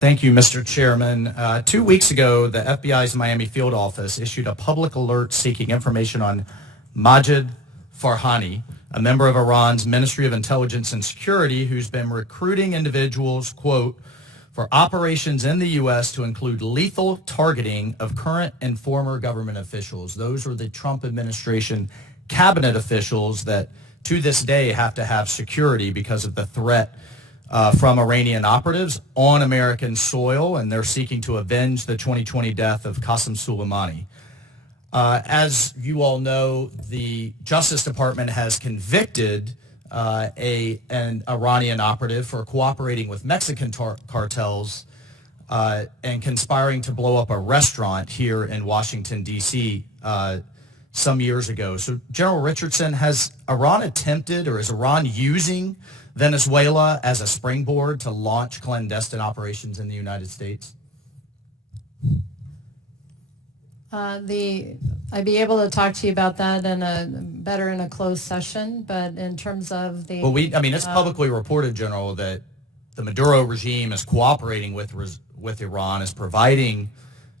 Thank you, Mr. Chairman. 2 weeks ago, the FBI's Miami field office issued a public alert seeking information on Majid Farhani, a member of Iran's Ministry of Intelligence and Security who's been recruiting individuals, quote, for operations in the U.S. to include lethal targeting of current and former government officials. Those are the Trump administration cabinet officials that to this day have to have security because of the threat from Iranian operatives on American soil, and they're seeking to avenge the 2020 death of Qasem Soleimani. As you all know, the Justice Department has convicted an Iranian operative for cooperating with Mexican cartels and conspiring to blow up a restaurant here in Washington, D.C. Some years ago. So, General Richardson, has Iran attempted, or is Iran using Venezuela as a springboard to launch clandestine operations in the United States? I'd be able to talk to you about that better in a closed session, but in terms of the... Well, it's publicly reported, General, that the Maduro regime is cooperating with Iran, is providing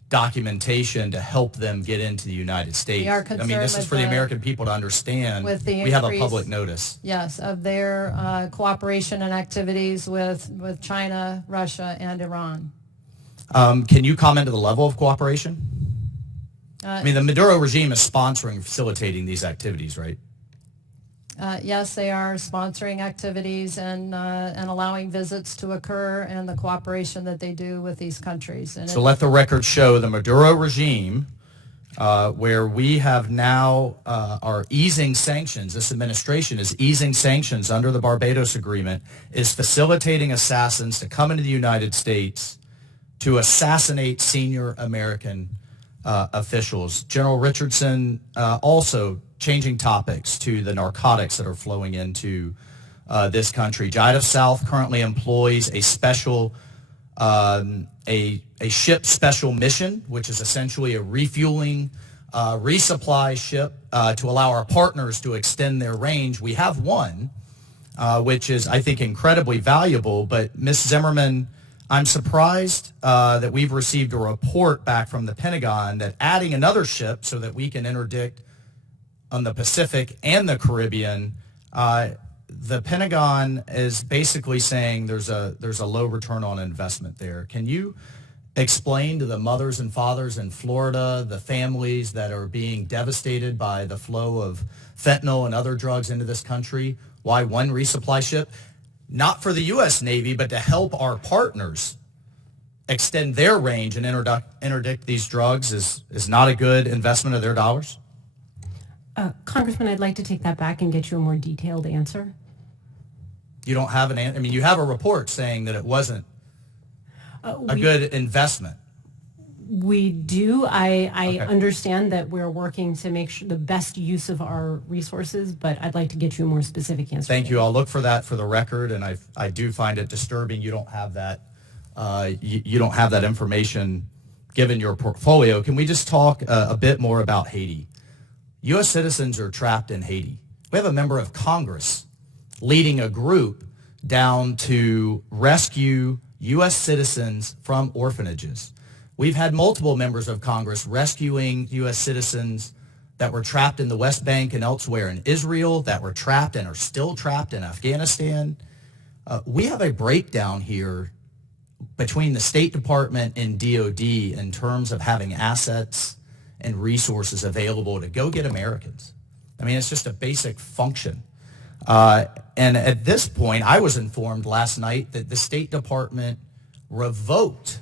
documentation to help them get into the United States. This is for the American people to understand. We have a public notice. Yes, of their cooperation and activities with China, Russia, and Iran. Can you comment on the level of cooperation? The Maduro regime is sponsoring and facilitating these activities, right? Yes, they are sponsoring activities and allowing visits to occur and the cooperation that they do with these countries. And so let the record show the Maduro regime, where we have now are easing sanctions, this administration is easing sanctions under the Barbados Agreement, is facilitating assassins to come into the United States to assassinate senior American officials. General Richardson, also changing topics to the narcotics that are flowing into this country. JIDA South currently employs a special, a ship special mission, which is essentially a refueling, resupply ship to allow our partners to extend their range. We have one, which is, I think, incredibly valuable. But Ms. Zimmerman, I'm surprised that we've received a report back from the Pentagon that adding another ship so that we can interdict on the Pacific and the Caribbean, the Pentagon is basically saying there's a low return on investment there. Can you explain to the mothers and fathers in Florida, the families that are being devastated by the flow of fentanyl and other drugs into this country, why one resupply ship, not for the U.S. Navy, but to help our partners extend their range and interdict these drugs is not a good investment of their dollars? Congressman, I'd like to take that back and get you a more detailed answer. You don't have an answer? You have a report saying that it wasn't a good investment. We do. I Okay. understand that we're working to make sure the best use of our resources, but I'd like to get you a more specific answer. Thank you. I'll look for that for the record, and I do find it disturbing you don't have that. You don't have that information given your portfolio. Can we just talk a bit more about Haiti? U.S. citizens are trapped in Haiti. We have a member of Congress leading a group down to rescue U.S. citizens from orphanages. We've had multiple members of Congress rescuing U.S. citizens that were trapped in the West Bank and elsewhere in Israel, that were trapped and are still trapped in Afghanistan. We have a breakdown here between the State Department and DoD in terms of having assets and resources available to go get Americans. It's just a basic function. And at this point, I was informed last night that the State Department revoked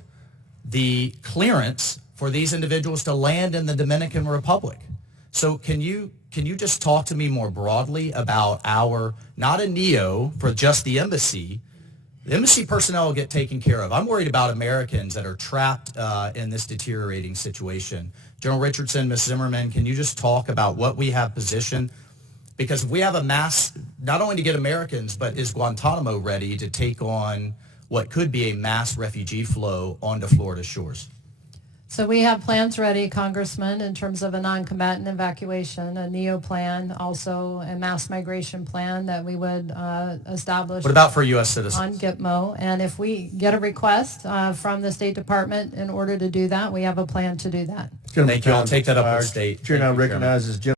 the clearance for these individuals to land in the Dominican Republic. So can you just talk to me more broadly about not a NEO for just the embassy. The embassy personnel will get taken care of. I'm worried about Americans that are trapped in this deteriorating situation. General Richardson, Ms. Zimmerman, can you just talk about what we have positioned? Because if we have a mass, not only to get Americans, but is Guantanamo ready to take on what could be a mass refugee flow onto Florida shores? So we have plans ready, Congressman, in terms of a non-combatant evacuation, a NEO plan, also a mass migration plan that we would establish What about for U.S. on citizens? Gitmo. And if we get a request from the State Department in order to do that, we have a plan to do that. Thank you. I'll take that up with state. Chair now Thank you, Chairman. recognizes